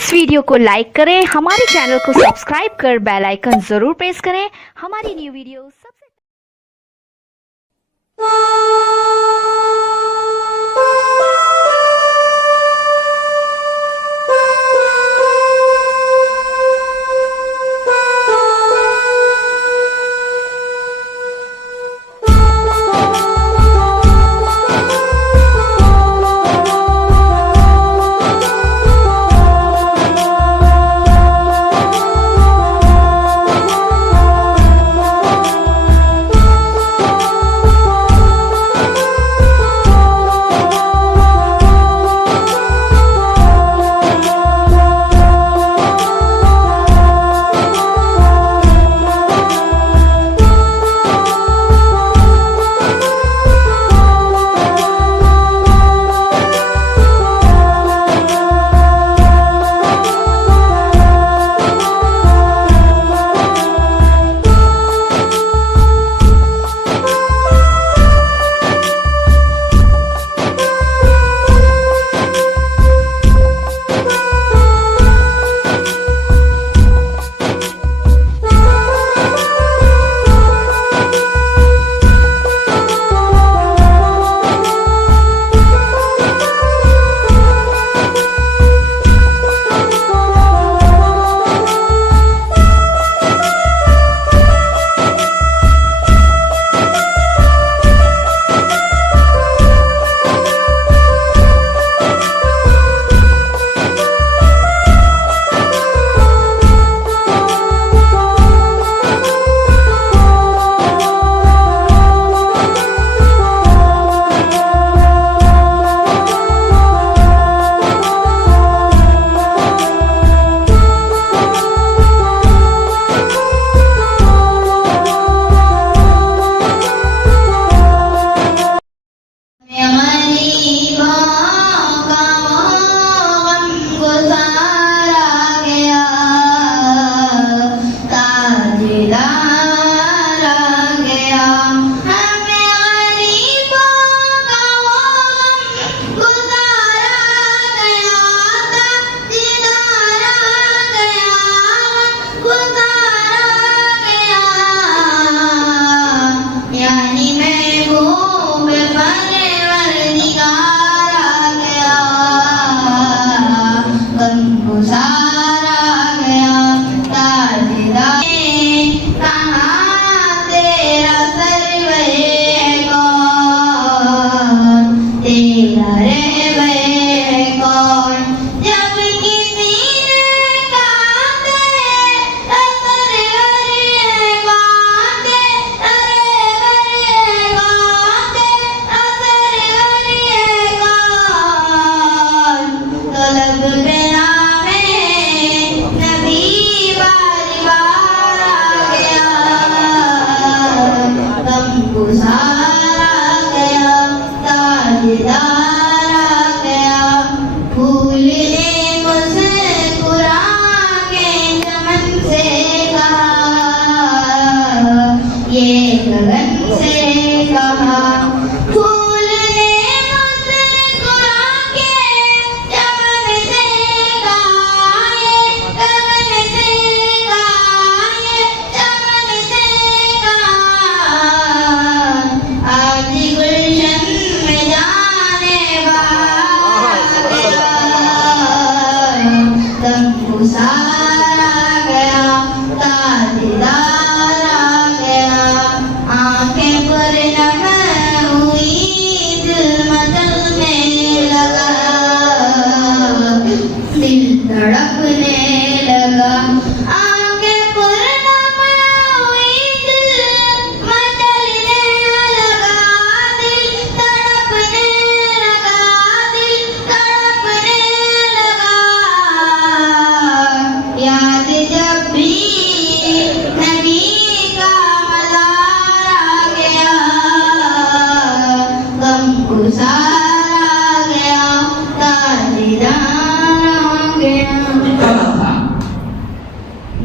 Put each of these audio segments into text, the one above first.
اس video کو like کریں، ہمارے چینل کو سبسکرائب کر بیل آئیکن ضرور پریس کریں ہماری نیو ویڈیو سب سے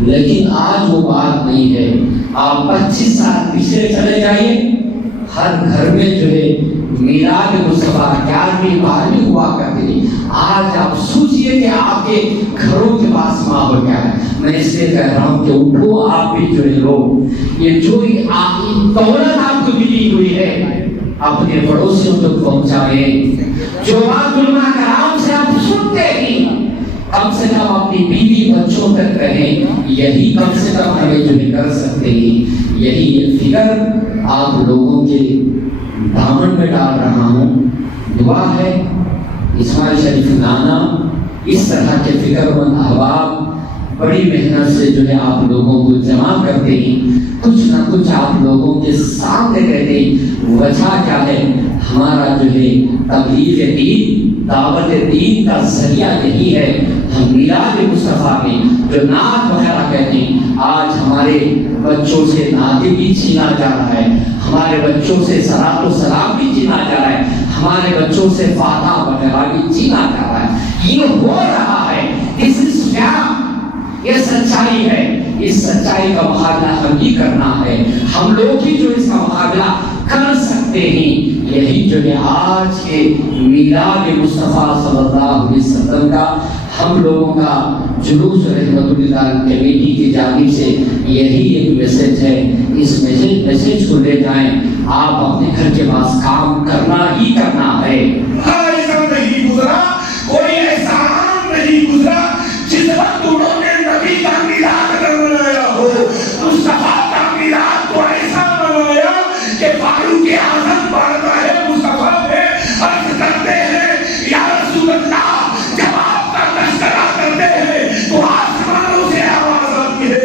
لیکن آج وہ بات نہیں ہے. آپ 25 سال پچھلے چلے جائیے، ہر گھر میں جو ہے मीलाद मुस्तफा 11वीं 12वीं हुआ करती थी। आज आप सोचिए कि आपके घरों के पास माहौल क्या है। मैं इसलिए कह रहा हूँ कि उठो आप भी जुड़े लोग, ये जो दौलत आपको मिली हुई है अपने पड़ोसियों तक पहुंचाए। जो बात उलमा कराम से आप सुनते ही कम से कम अपनी बीवी बच्चों तक कहें, यही कम से कम हमें जो कर सकते हैं। यही फिक्र आप लोगों के दामन में डाल रहा हूँ। दुआ है इस्माइल शरीफ नाना इस तरह के फिक्रमंद अहबाब बड़ी मेहनत से जो है आप लोगों को जमा करते हैं, कुछ ना कुछ आप लोगों के सामने रहते हैं। वजह क्या है? हमारा जो है तबलीग दीन, दावत दीन का जरिया यही है। हम मीलाद मुस्तफा में जो नात वगैरह कहते हैं, आज हमारे बच्चों से नात भी छीना जा रहा है, हमारे बच्चों से सलातो सलाम भी छीना जा रहा है, हमारे बच्चों से फाता वगैरह भी छीना जा रहा है। ये हो रहा है, दिस इज फैक्ट, ये सच्चाई है। इस सच्चाई का मुकाबला हम ही करना है। हम लोग ही जो इसका मुकाबला कर सकते हैं। यही जो है आज के मीलाद मुस्तफा सल्लल्लाहु अलैहि वसल्लम का हम लोगों का जुलूस रहमतुल्लाह कमेटी की जानिब से यही एक मैसेज है। इस मैसेज को ले जाएं। आप अपने घर के पास काम करना ही करना है। ऐसा नहीं गुजरा, कोई ऐसा आम नहीं गुजरा जिस वक्त उन्होंने नबी का मिलाद मनाया हो। मुस्तफा का मिलाद तो ऐसा मनाया कि फारूक आज़म पढ़ता है मुस्तफा पे, अर्ज करते हैं या रसूल अल्लाह, जब आपका तज़किरा करते हैं तो आसमानों से आवाज आती है।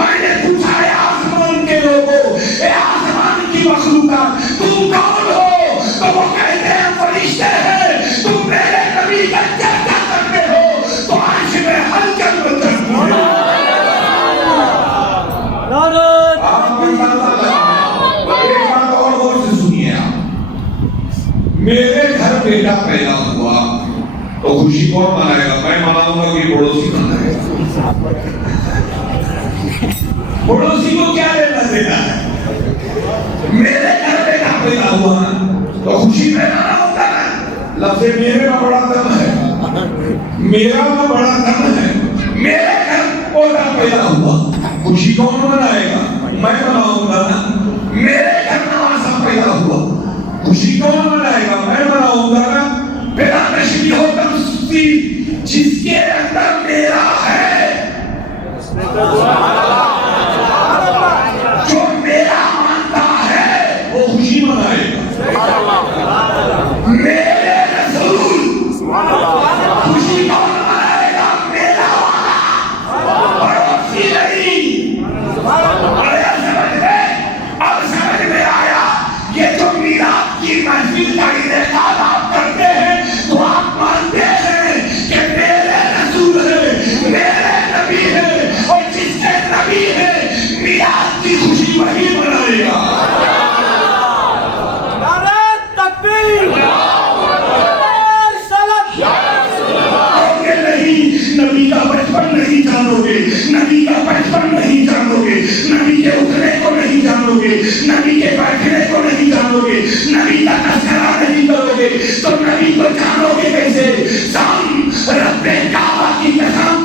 मैंने पूछा है आसमान के लोगों, ए आसमान की मखलूकात, तुम कौन हो? तो वो कहते हैं फरिश्ते हैं। तुम मेरे नबी का चर्चा करते हो तो अर्श में हलचल मचती है। एक बात और गौर से सुनिए आप। मेरे घर बेटा पैदा हुआ तो खुशी कौन मनाएगा? मैं मनाऊंगा कि पड़ोसी मनाएगा? पड़ोसी को क्या लेना देना है? मेरे घर बेटा पैदा हुआ तो खुशी में मनाऊंगा ना। लफ्ज़ मेरे में बड़ा दम है, मेरा में बड़ा दम है। मेरे घर पोता पैदा हुआ, खुशी कौन मनाएगा? मैं मनाऊंगा ना। मेरे घर नवासा पैदा हुआ, खुशी कौन मनाएगा? मैं मनाऊंगा ना। मेरा नशीब हो तमसी जिसके अंदर मेरा है, जो मेरा मानता है वो खुशी मनाएगा। मेरे रसूल खुशी कौन मनाएगा? मेरा वाला, पड़ोसी नहीं। अब समझ में आया ये जो मीलाद की महफिल का इनेकाद आप करते हैं तो आप मानते हैं कि मेरे रसूल है, मेरे नबी है, और जिसके नबी है मीलाद की खुशी वही मनाएगा। नबी का बचपन नहीं जानोगे, नबी का बचपन नहीं जानोगे, नबी के उठने को नहीं जानोगे, नबी के बैठने को नहीं जानोगे, नबी का तज़किरा नहीं करोगे तो नबी को जानोगे कैसे? सम रब्बे काबा की कसम।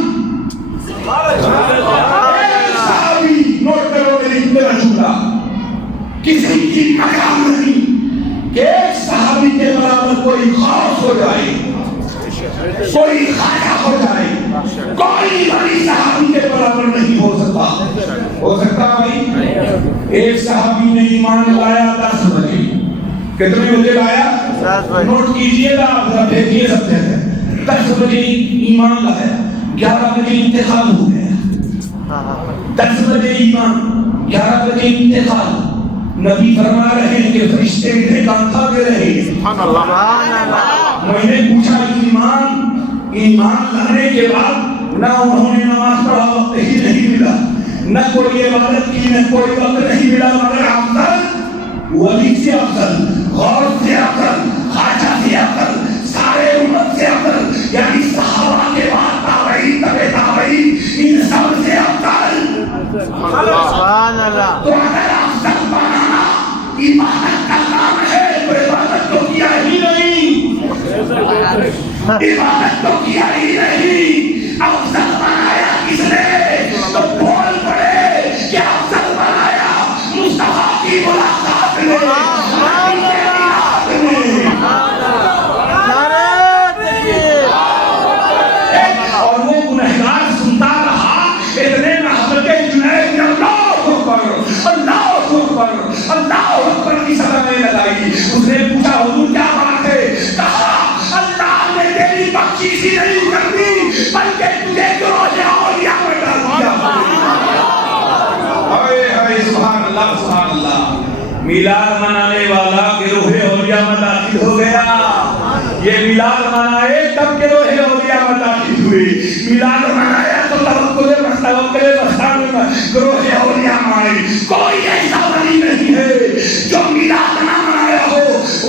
साहबी नोट करो मेरी मेरा जुमला, किसी की मकाम नहीं कि एक साहबी के बराबर कोई खास हो जाए, कोई खाजा हो जाए, कोई बड़ी सहाबी के बराबर नहीं हो सकता। हो सकता भाई? एक सहाबी ने ईमान लाया 10 बजे। कितने बजे लाया? 10 बजे। नोट कीजिएगा, आप देखिए सब जगह 10 बजे ईमान लाया, 11 बजे इंतकाल हो गया। 10 बजे ईमान, 11 बजे इंतकाल। नबी फरमा रहे हैं कि फरिश्ते इन्हें कांधा दे रहे हैं। मैंने पूछा ईमान लाने के बाद ना उन्होंने नमाज पढ़ा, वक्त ही नहीं मिला, न कोई इबादत की, न कोई वक्त नहीं मिला, मगर अफजल वली से अफजल, गौर से अफजल, खाजा से अफजल, सारे उम्मत से अफजल, यानी सहाबा के बाद ताबईन, तबे ताबईन, इन सब से अफजल। सुभान अल्लाह। तो अगर अफजल बनाना इबादत का काम है तो इबादत को عبادت تو کیا ہی نہیں، افضل بنایا کس نے؟ تو بول پڑے کہ افضل بنایا مصطفیٰ کی ملاقات نے، اور وہ گنہگار سنتا رہا، اتنے میں حضرت جنید نے اللہ اکبر اللہ اکبر اللہ اکبر کی صدایں لگائی۔ اس نے پوچھا حضور کیا بات ہے؟ کہا اللہ نے تیری بخشیشی نہیں کرنی بلکہ تجھے گروہ اولیاء میں ڈال دیا۔ ہائے ہائے سبحان اللہ سبحان اللہ، میلاد منانے والا گروہ اولیاء میں داخل ہو گیا۔ یہ میلاد منائے تب گروہ اولیاء میں داخل ہوئے، میلاد منایا تو توکل بستان میں گروہ اولیاء میں آئے۔ کوئی ایسا ولی نہیں ہے جو میلاد نہ منایا ہو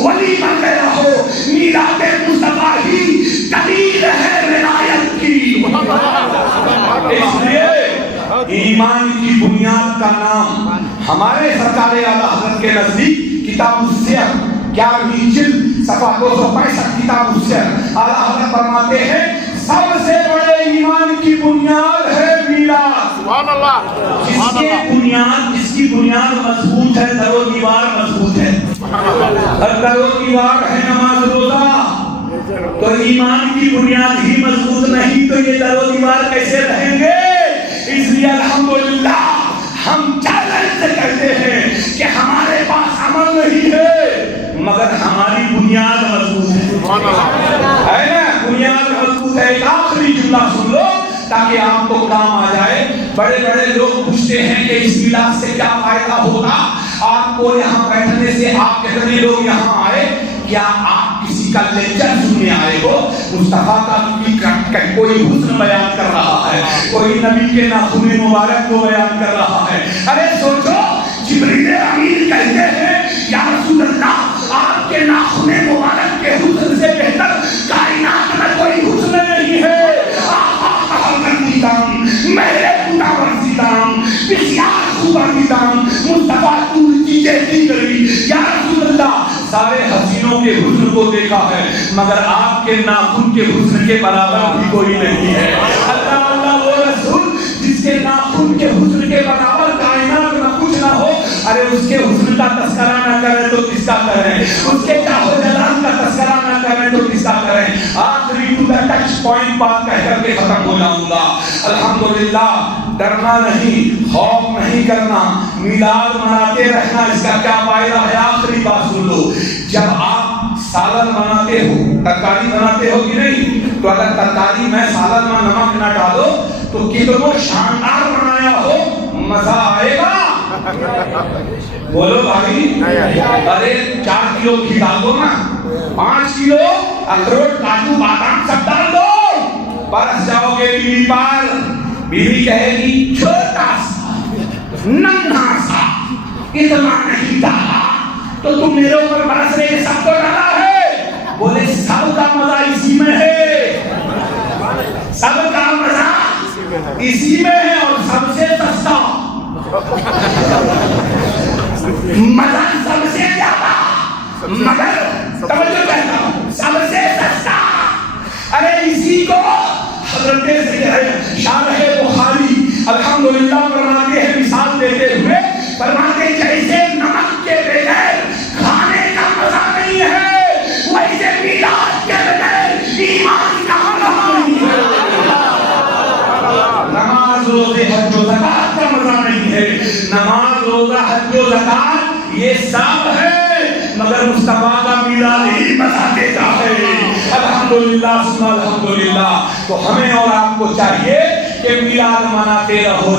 ولی بن گیا ہو۔ میلاد مصطفیٰ ہی دلیل ہے ولایت کی۔ اس لیے ایمان کی بنیاد کا نام ہمارے سرکار اعلیٰ حضرت کے نزدیک کتاب السیر 11ویں جلد صفحہ 265 کتاب السیر اعلیٰ حضرت فرماتے ہیں سب سے بڑے ایمان کی بنیاد ہے میلاد۔ سبحان اللہ، جس کی بنیاد مضبوط ہے در و دیوار مضبوط ہے۔ اور در و دیوار ہے نماز روزہ، تو ایمان کی بنیاد ہی مضبوط نہیں تو یہ در و دیوار کیسے رہیں گے؟ اس لیے الحمدللہ ہم چیلنج سے کہتے ہیں کہ ہمارے پاس عمل نہیں ہے مگر ہماری بنیاد مضبوط ہے نا، بنیاد مضبوط ہے۔ ایک آخری جملہ سن لو تاکہ آپ کو کام آ جائے۔ بڑے بڑے لوگ پوچھتے ہیں کہ اس میلاد سے کیا فائدہ ہوگا؟ آپ کو یہاں بیٹھنے سے، آپ کتنے لوگ یہاں آئے؟ کیا آپ کسی کا لیکچر سننے آئے ہو؟ مصطفیٰ کا کوئی حسن بیان کر رہا ہے، کوئی نبی کے ناخن مبارک کو بیان کر رہا ہے۔ ارے سوچو، جبریل امین کہتے ہیں یا رسول اللہ آپ کے ناخن مبارک کے حسن سے بہتر کائنات میں کوئی حسن نہیں ہے۔ میرے خدا ورزیدام بسیار خوبا دیدام مصطفیٰ تو چیزیں دی گئی یا رسول اللہ۔ سارے حسینوں کے حسن کو دیکھا ہے مگر آپ کے ناخن کے حسن کے برابر بھی کوئی نہیں ہے۔ اللہ اللہ وہ رسول جس کے ناخن کے حسن کے برابر کائنات میں کچھ نہ ہو، ارے اس کے حسن کا تذکرہ نہ کریں تو کس کا کریں؟ اس کے چاہو جلال کا تذکرہ نہ کریں تو کس کا کریں؟ آخری ٹو دا ٹچ پوائنٹ بات کہہ کر کے ختم ہو جاؤں گا۔ الحمدللہ ڈرنا نہیں، خوف نہیں کرنا، میلاد مناتے رہنا، اس کا کیا فائدہ ہے؟ آخری بات سن لو، جب آپ سالن بناتے ہو، ترکاری بناتے ہو کہ نہیں، تو اگر ترکاری میں سالن میں نمک نہ ڈالو تو کتنوں شاندار بنایا ہو مزہ آئے گا؟ بولو بھائی، ارے 4 کلو گھی ڈال دو نا، 5 کلو اخروٹ کاجو بادام سب ڈال دو، برس جاؤ گے بیوی پر، بیوی کہے گی چھوٹا سا ننھا سا اتنا نہیں ڈالا تو تم میرے اوپر برس رہے سب کو ڈالا ہے؟ بولے سب کا مزہ اسی میں ہے، سب کا مزہ اسی میں ہے، اور سب سے سستا مزہ سب سے زیادہ مگر توجہ کہتا ہوں سب سے سستا۔ ارے اسی کو حضرت شارح بخاری الحمدللہ فرماتے ہیں، مثال دیتے ہوئے فرماتے ہیں جیسے نمک کے بغیر کھانے کا مزہ نہیں ہے ویسے میلاد کے بغیر ایمان کا مزہ نہیں ہے۔ نماز روزے حج و زکات کا مزہ نہیں ہے، نماز روزہ حج و زکات یہ سب ہے مگر مصطفیٰ کا میلاد ہی مزہ دیتا ہے۔ الحمدللہ ثم الحمدللہ۔ تو ہمیں اور آپ کو چاہیے کہ میلاد مناتے رہو۔